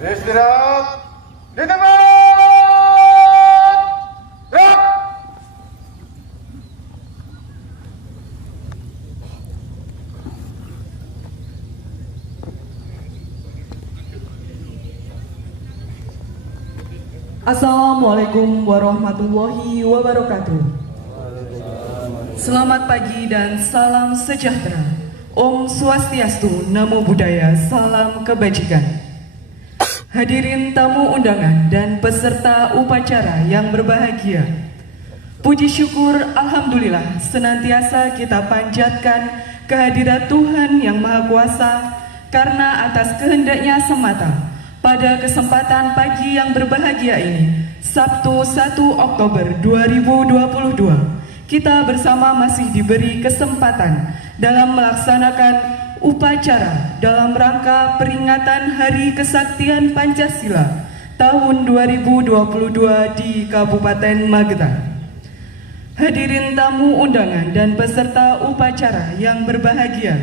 Istirahat di tempat. Gerak. Assalamualaikum warahmatullahi wabarakatuh. Selamat pagi dan salam sejahtera. Om Swastiastu, Namo Buddhaya, salam kebajikan. Hadirin tamu undangan dan peserta upacara yang berbahagia, puji syukur Alhamdulillah senantiasa kita panjatkan kehadirat Tuhan Yang Maha Kuasa, karena atas kehendaknya semata pada kesempatan pagi yang berbahagia ini, Sabtu 1 Oktober 2022, kita bersama masih diberi kesempatan dalam melaksanakan upacara dalam rangka peringatan Hari Kesaktian Pancasila tahun 2022 di Kabupaten Magetan. Hadirin tamu undangan dan peserta upacara yang berbahagia,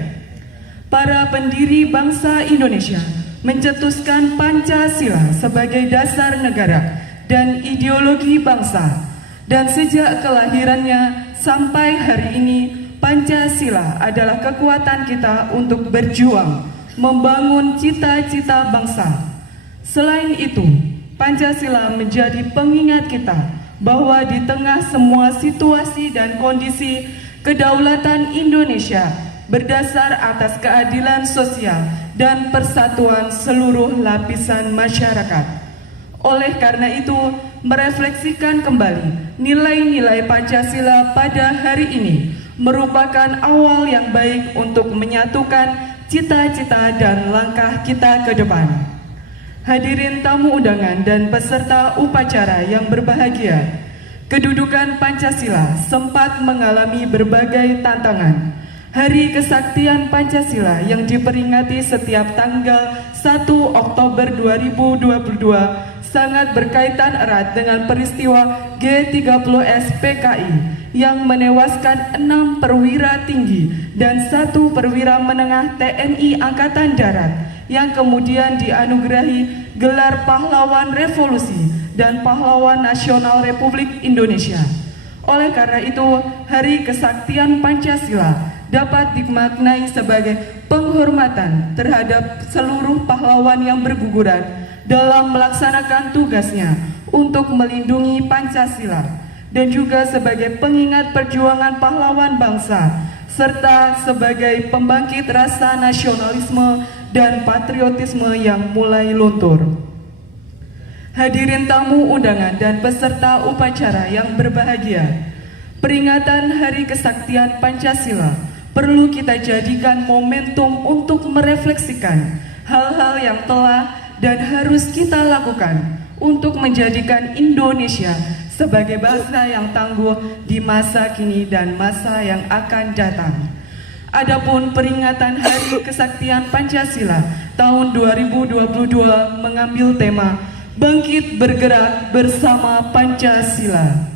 para pendiri bangsa Indonesia mencetuskan Pancasila sebagai dasar negara dan ideologi bangsa, dan sejak kelahirannya sampai hari ini, Pancasila adalah kekuatan kita untuk berjuang membangun cita-cita bangsa. Selain itu, Pancasila menjadi pengingat kita bahwa di tengah semua situasi dan kondisi, kedaulatan Indonesia berdasar atas keadilan sosial dan persatuan seluruh lapisan masyarakat. Oleh karena itu, merefleksikan kembali nilai-nilai Pancasila pada hari ini merupakan awal yang baik untuk menyatukan cita-cita dan langkah kita ke depan. Hadirin tamu undangan dan peserta upacara yang berbahagia, kedudukan Pancasila sempat mengalami berbagai tantangan. Hari Kesaktian Pancasila yang diperingati setiap tanggal 1 Oktober 2022 sangat berkaitan erat dengan peristiwa G30S PKI yang menewaskan 6 perwira tinggi dan 1 perwira menengah TNI Angkatan Darat yang kemudian dianugerahi gelar Pahlawan Revolusi dan Pahlawan Nasional Republik Indonesia. Oleh karena itu, Hari Kesaktian Pancasila dapat dimaknai sebagai penghormatan terhadap seluruh pahlawan yang berguguran dalam melaksanakan tugasnya untuk melindungi Pancasila, dan juga sebagai pengingat perjuangan pahlawan bangsa, serta sebagai pembangkit rasa nasionalisme dan patriotisme yang mulai luntur. Hadirin tamu undangan dan peserta upacara yang berbahagia, peringatan Hari Kesaktian Pancasila perlu kita jadikan momentum untuk merefleksikan hal-hal yang telah dan harus kita lakukan untuk menjadikan Indonesia sebagai bangsa yang tangguh di masa kini dan masa yang akan datang. Adapun peringatan Hari Kesaktian Pancasila tahun 2022 mengambil tema Bangkit Bergerak Bersama Pancasila.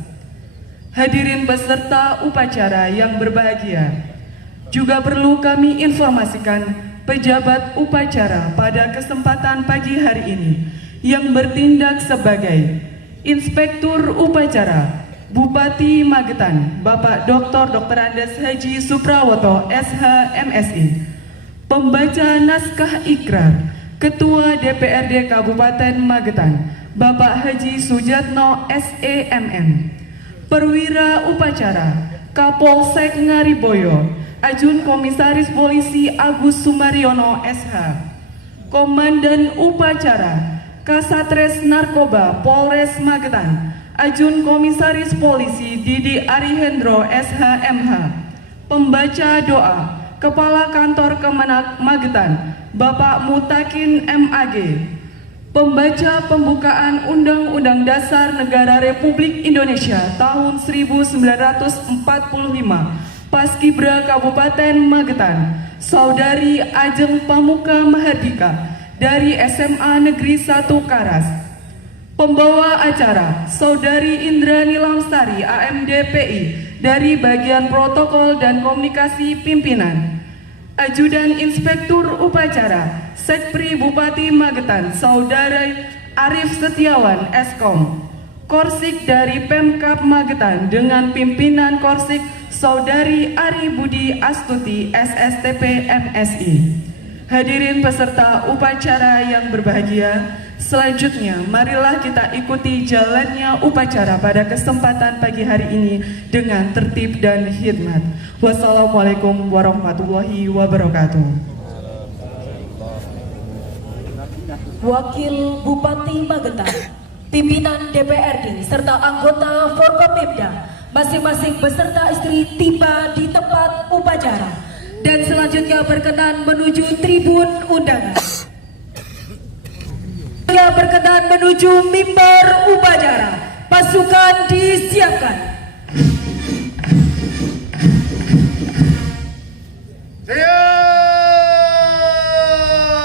Hadirin peserta upacara yang berbahagia, juga perlu kami informasikan pejabat upacara pada kesempatan pagi hari ini yang bertindak sebagai Inspektur Upacara Bupati Magetan Bapak Dr. Andes Haji Suprawoto SH MSI, pembaca naskah ikrar Ketua DPRD Kabupaten Magetan Bapak Haji Sujatno SEMM, perwira upacara Kapolsek Ngariboyo Ajun Komisaris Polisi Agus Sumaryono SH, Komandan Upacara Kasatres Narkoba Polres Magetan Ajun Komisaris Polisi Didi Arihendro SH.MH, pembaca doa Kepala Kantor Kemenak Magetan Bapak Mutakin MAG, pembaca pembukaan Undang-Undang Dasar Negara Republik Indonesia tahun 1945 Paskibra Kabupaten Magetan, Saudari Ajeng Pamuka Mahardika dari SMA Negeri 1 Karas. Pembawa acara Saudari Indrani Lamsari AMDPI dari Bagian Protokol dan Komunikasi Pimpinan. Ajudan Inspektur Upacara Sekpri Bupati Magetan Saudara Arif Setiawan Eskom, Korsik dari Pemkab Magetan dengan pimpinan Korsik Saudari Ari Budi Astuti SSTP MSI. Hadirin peserta upacara yang berbahagia, selanjutnya marilah kita ikuti jalannya upacara pada kesempatan pagi hari ini dengan tertib dan hikmat. Wassalamualaikum warahmatullahi wabarakatuh. Wakil Bupati Magetan, pimpinan DPRD serta anggota Forkopimda masing-masing beserta istri tiba di tempat upacara dan selanjutnya berkenan menuju tribun undangan. Berkenan menuju mimbar upacara. Pasukan disiapkan.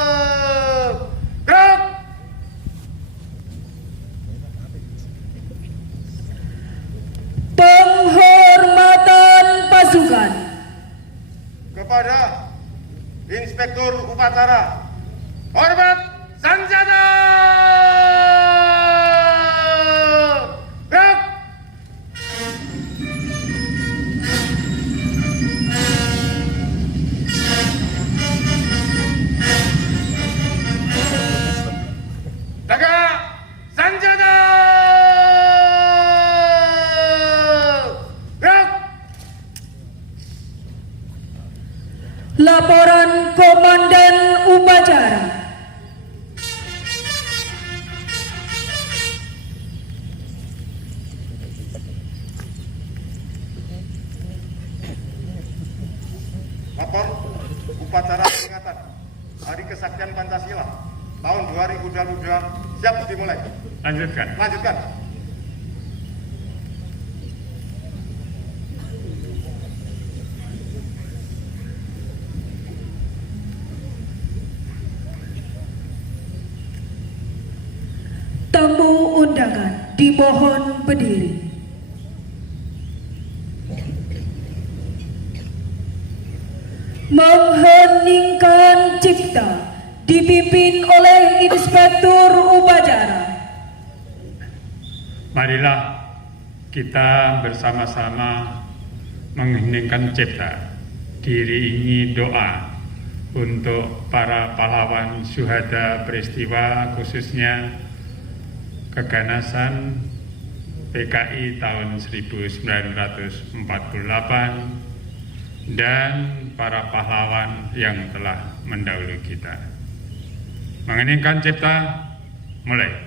Siap! Gerak! Penghormatan pasukan Kepada Inspektur Upacara, hormat senjata! Gerak! Jaga senjata! Gerak! laporan Komandan Upacara. Lapor upacara peringatan Hari Kesaktian Pancasila tahun 2022 siap dimulai. Lanjutkan. Tamu undangan dimohon berdiri. Mengheningkan cipta dipimpin oleh Inspektur Upacara. Marilah kita bersama-sama mengheningkan cipta, diiringi doa untuk para pahlawan syuhada peristiwa khususnya keganasan PKI tahun 1948 dan para pahlawan yang telah mendahului kita. Mengheningkan cipta, mulai.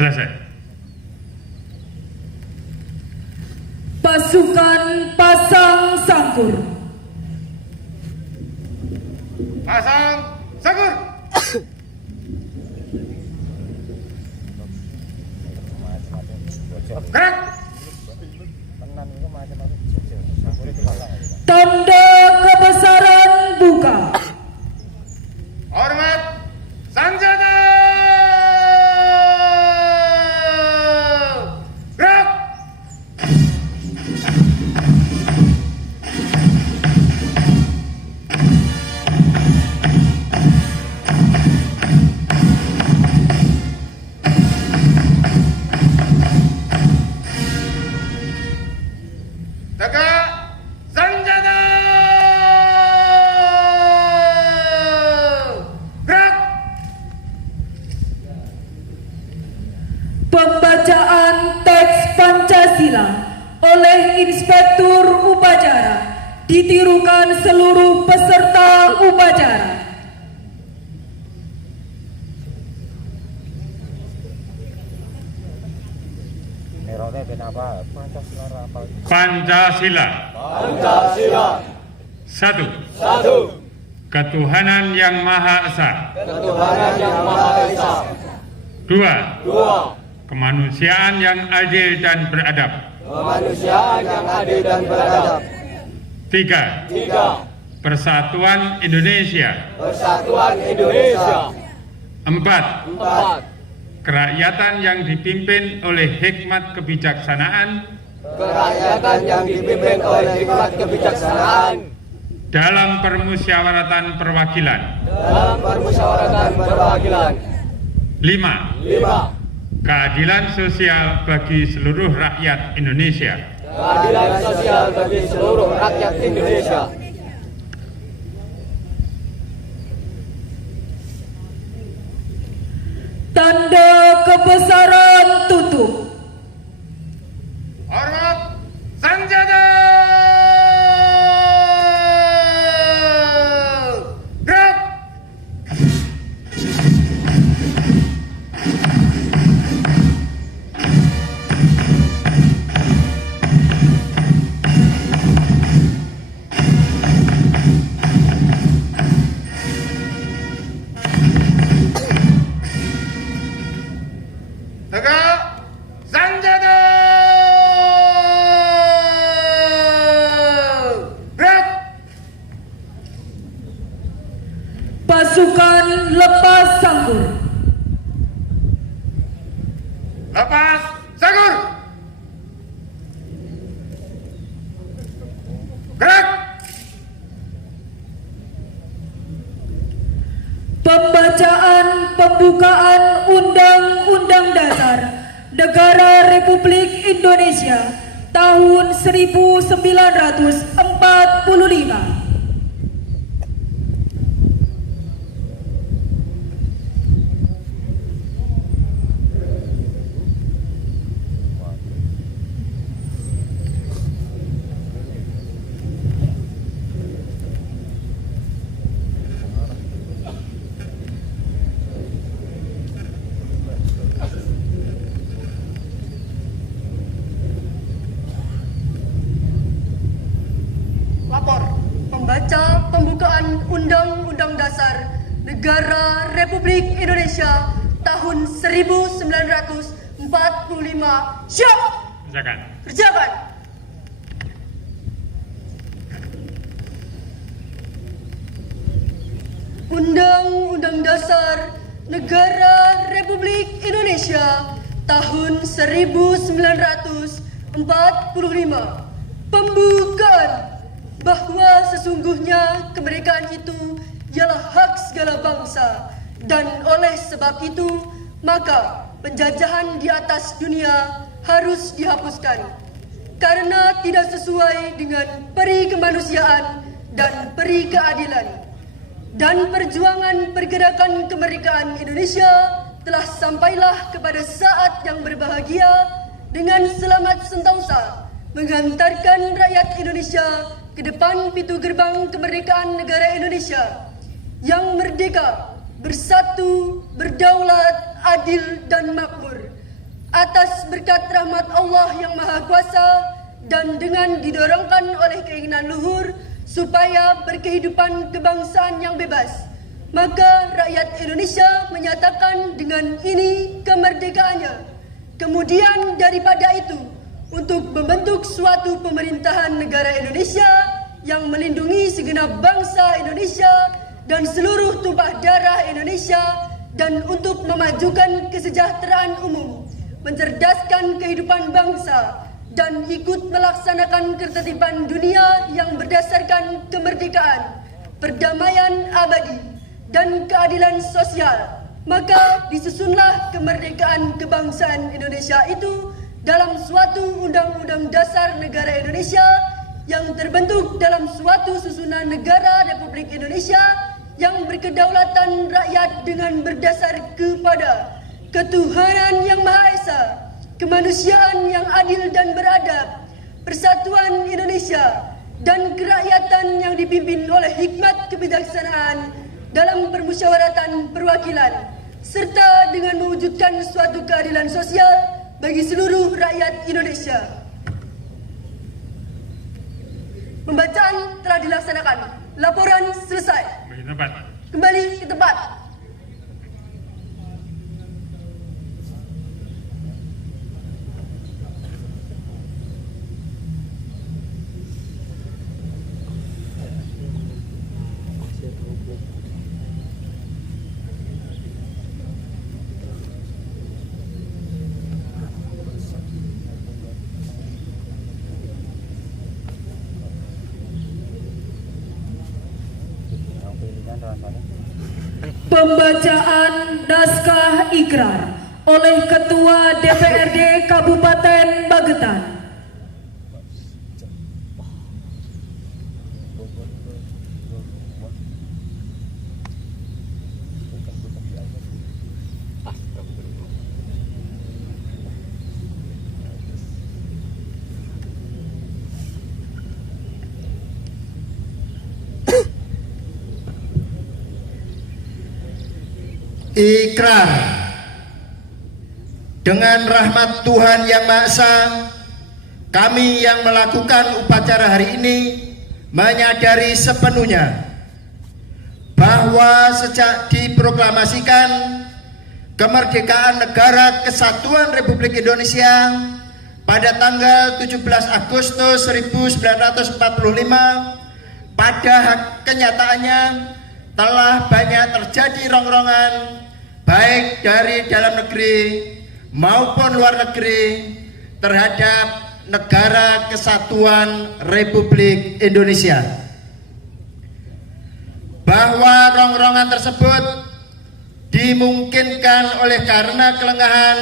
Selesai. Pasukan pasang sangkur. Pasang sangkur. Gerak. Tanda kebesaran buka. Pembacaan teks Pancasila oleh Inspektur Upacara ditirukan seluruh peserta upacara. Pancasila. Satu. Ketuhanan yang Maha Esa. Dua. Kemanusiaan yang adil dan beradab. Tiga. Persatuan Indonesia. Empat. Kerakyatan yang dipimpin oleh hikmat kebijaksanaan dalam permusyawaratan perwakilan. Lima. Keadilan sosial bagi seluruh rakyat Indonesia. Tanda kebesaran tutup. Hormat senjata. Gerak. Tegak. Senjata. Gerak. Pasukan lepas sangkur. Lepas sangkur. Gerak. Pembacaan pembukaan Undang-Undang Dasar Negara Republik Indonesia tahun 1945. Lapor pembaca pembukaan Undang-Undang Dasar Negara Republik Indonesia tahun 1945. Siap! Kerjakan. Kerjakan! Undang-Undang Dasar Negara Republik Indonesia tahun 1945. Pembukaan bahwa sesungguhnya kemerdekaan itu ialah hak segala bangsa, dan oleh sebab itu maka penjajahan di atas dunia harus dihapuskan karena tidak sesuai dengan peri kemanusiaan dan peri keadilan. Dan perjuangan pergerakan kemerdekaan Indonesia telah sampailah kepada saat yang berbahagia dengan selamat sentosa menghantarkan rakyat Indonesia ke depan pintu gerbang kemerdekaan negara Indonesia yang merdeka, bersatu, berdaulat, adil dan makmur atas berkat rahmat Allah yang Maha Kuasa dan dengan didorongkan oleh keinginan luhur supaya berkehidupan kebangsaan yang bebas. Maka rakyat Indonesia menyatakan dengan ini kemerdekaannya. Kemudian daripada itu, untuk membentuk suatu pemerintahan negara Indonesia yang melindungi segenap bangsa Indonesia dan seluruh tumpah darah Indonesia, dan untuk memajukan kesejahteraan umum, mencerdaskan kehidupan bangsa, dan ikut melaksanakan ketertiban dunia yang berdasarkan kemerdekaan, perdamaian abadi, dan keadilan sosial. Maka disusunlah kemerdekaan kebangsaan Indonesia itu dalam suatu Undang-Undang Dasar Negara Indonesia yang terbentuk dalam suatu susunan negara Republik Indonesia yang berkedaulatan rakyat dengan berdasar kepada ketuhanan yang Maha Esa, kemanusiaan yang adil dan beradab, persatuan Indonesia, dan kerakyatan yang dipimpin oleh hikmat kebijaksanaan dalam permusyawaratan perwakilan, serta dengan mewujudkan suatu keadilan sosial bagi seluruh rakyat Indonesia. Pembacaan telah dilaksanakan. Laporan selesai. Bagi tempat. Kembali ke tempat. Pembacaan naskah ikrar oleh Ketua DPRD Kabupaten Magetan. Ikrar. Dengan rahmat Tuhan Yang Maha Esa, kami yang melakukan upacara hari ini menyadari sepenuhnya bahwa sejak diproklamasikan kemerdekaan Negara Kesatuan Republik Indonesia pada tanggal 17 Agustus 1945, pada kenyataannya telah banyak terjadi rongrongan baik dari dalam negeri maupun luar negeri terhadap Negara Kesatuan Republik Indonesia. Bahwa rongrongan tersebut dimungkinkan oleh karena kelengahan,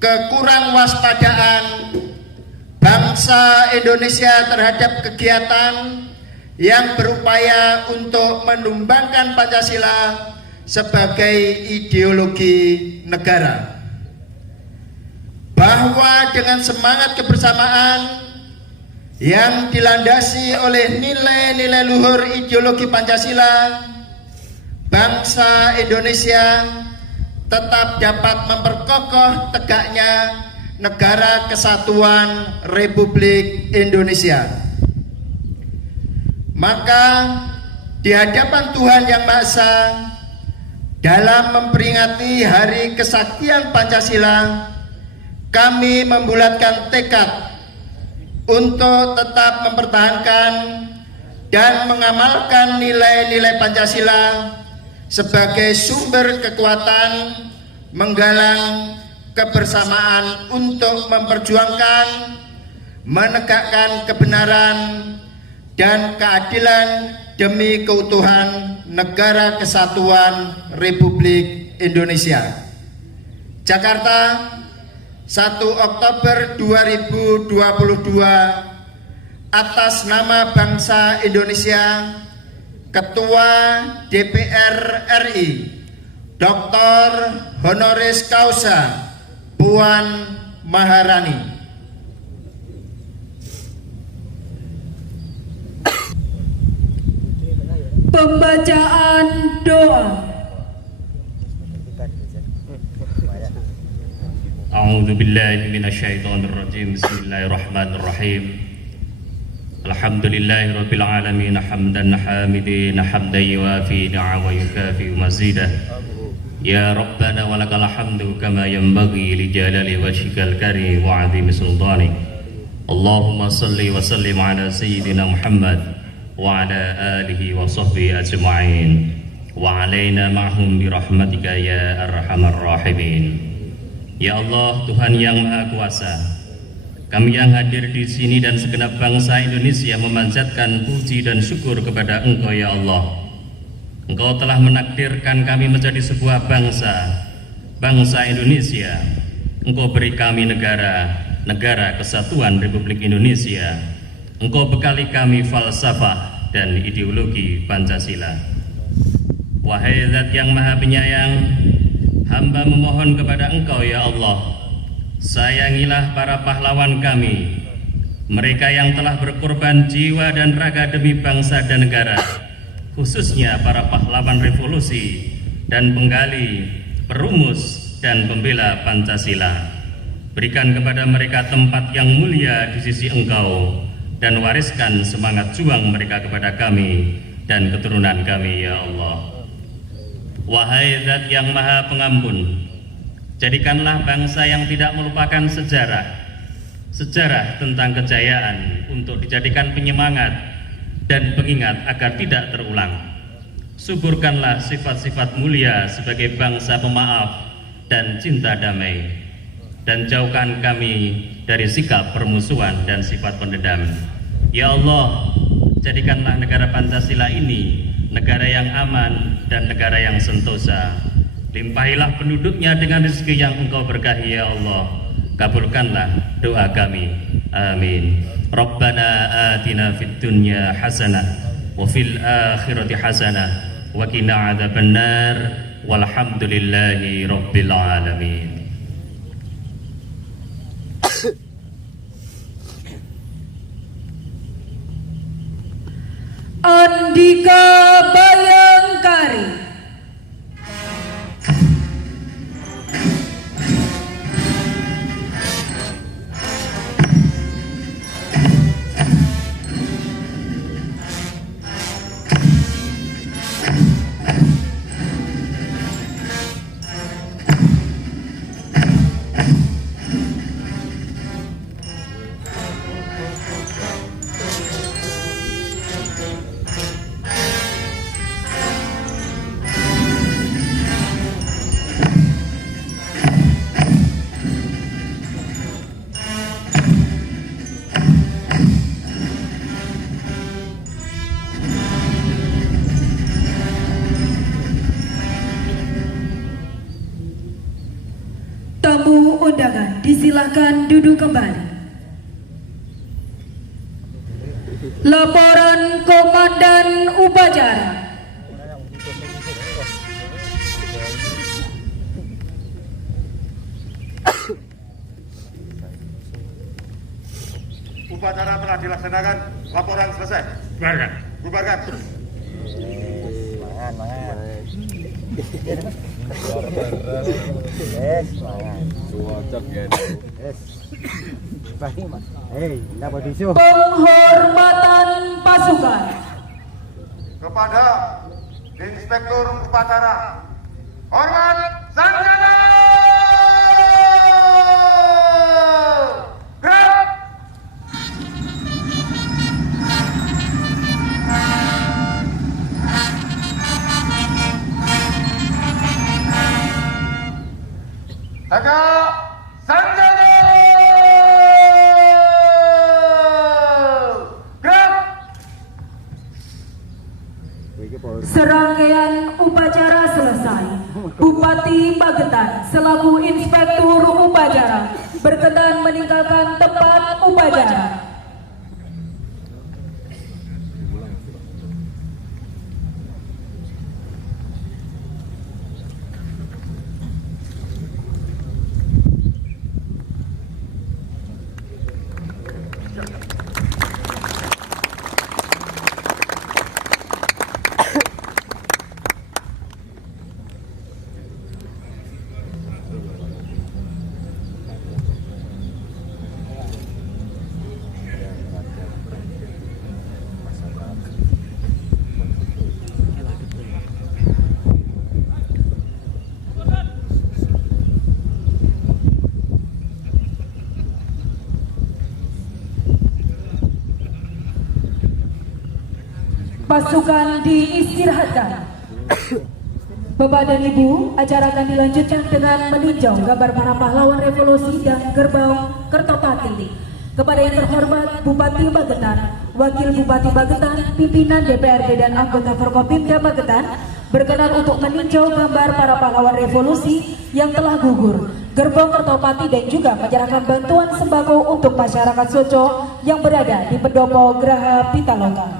kekurang waspadaan bangsa Indonesia terhadap kegiatan yang berupaya untuk menumbangkan Pancasila sebagai ideologi negara. Bahwa dengan semangat kebersamaan yang dilandasi oleh nilai-nilai luhur ideologi Pancasila, bangsa Indonesia tetap dapat memperkokoh tegaknya Negara Kesatuan Republik Indonesia. Maka di hadapan Tuhan Yang Maha Esa, dalam memperingati Hari Kesaktian Pancasila, kami membulatkan tekad untuk tetap mempertahankan dan mengamalkan nilai-nilai Pancasila sebagai sumber kekuatan menggalang kebersamaan untuk memperjuangkan, menegakkan kebenaran dan keadilan demi keutuhan Negara Kesatuan Republik Indonesia. Jakarta, 1 Oktober 2022. Atas nama bangsa Indonesia, Ketua DPR RI Dr. Honoris Causa Puan Maharani. Pembacaan doa. A'udzu billahi minasyaitonir rajim. Bismillahirrahmanirrahim. Alhamdulillahirabbil alamin hamdan hamidin hamdan yuwafi ni'ama wa yukafi mazidah. Ya Rabbana walakal hamdu kama yanbaghi li jalali wajhikal karim wa 'azimi sultanik. Allahumma shalli wa sallim ala sayyidina Muhammad wa ala alihi wa sahbihi ajma'in wa alaina ma'hum birahmatika ya arhamar rahimin. Ya Allah, Tuhan yang Maha Kuasa, kami yang hadir di sini dan segenap bangsa Indonesia memanjatkan puji dan syukur kepada Engkau ya Allah. Engkau telah menakdirkan kami menjadi sebuah bangsa Indonesia. Engkau beri kami negara Kesatuan Republik Indonesia. Engkau bekali kami falsafah dan ideologi Pancasila. Wahai Zat yang Maha Penyayang, hamba memohon kepada Engkau ya Allah, sayangilah para pahlawan kami, mereka yang telah berkorban jiwa dan raga demi bangsa dan negara, khususnya para pahlawan revolusi dan penggali, perumus dan pembela Pancasila. Berikan kepada mereka tempat yang mulia di sisi Engkau, dan wariskan semangat juang mereka kepada kami dan keturunan kami ya Allah. Wahai Zat yang Maha Pengampun, jadikanlah bangsa yang tidak melupakan sejarah tentang kejayaan untuk dijadikan penyemangat dan pengingat agar tidak terulang. Suburkanlah sifat-sifat mulia sebagai bangsa pemaaf dan cinta damai, dan jauhkan kami dari sikap permusuhan dan sifat pendendam. Ya Allah, jadikanlah negara Pancasila ini negara yang aman dan negara yang sentosa. Limpahilah penduduknya dengan rezeki yang Engkau berkahi ya Allah. Kabulkanlah doa kami. Amin. Rabbana atina fid dunya hasanah wa fil akhirati hasanah wa qina adzabannar. Walhamdulillahi rabbil alamin. Andika Bayangkari. Tamu undangan disilahkan duduk kembali. Laporan Komandan Upacara. Upacara telah dilaksanakan. Laporan selesai. Bubarkan. Bubarkan. Penghormatan pasukan. Kepada Inspektur Upacara, hormat Sanjana. Gerak. Tegak Sanjana. Gerak. Serangkaian upacara selesai. Bupati Magetan selaku Inspektur Upacara berkenan meninggalkan tempat upacara. Pasukan diistirahatkan. Bapak dan Ibu, acara akan dilanjutkan dengan meninjau gambar para pahlawan revolusi dan gerbang Kertopati. Kepada yang terhormat Bupati Magetan, Wakil Bupati Magetan, pimpinan DPRD dan anggota Forkopimda Magetan berkenan untuk meninjau gambar para pahlawan revolusi yang telah gugur, gerbang Kertopati, dan juga menyerahkan bantuan sembako untuk masyarakat Soco yang berada di pendopo Geraha Pitaloka.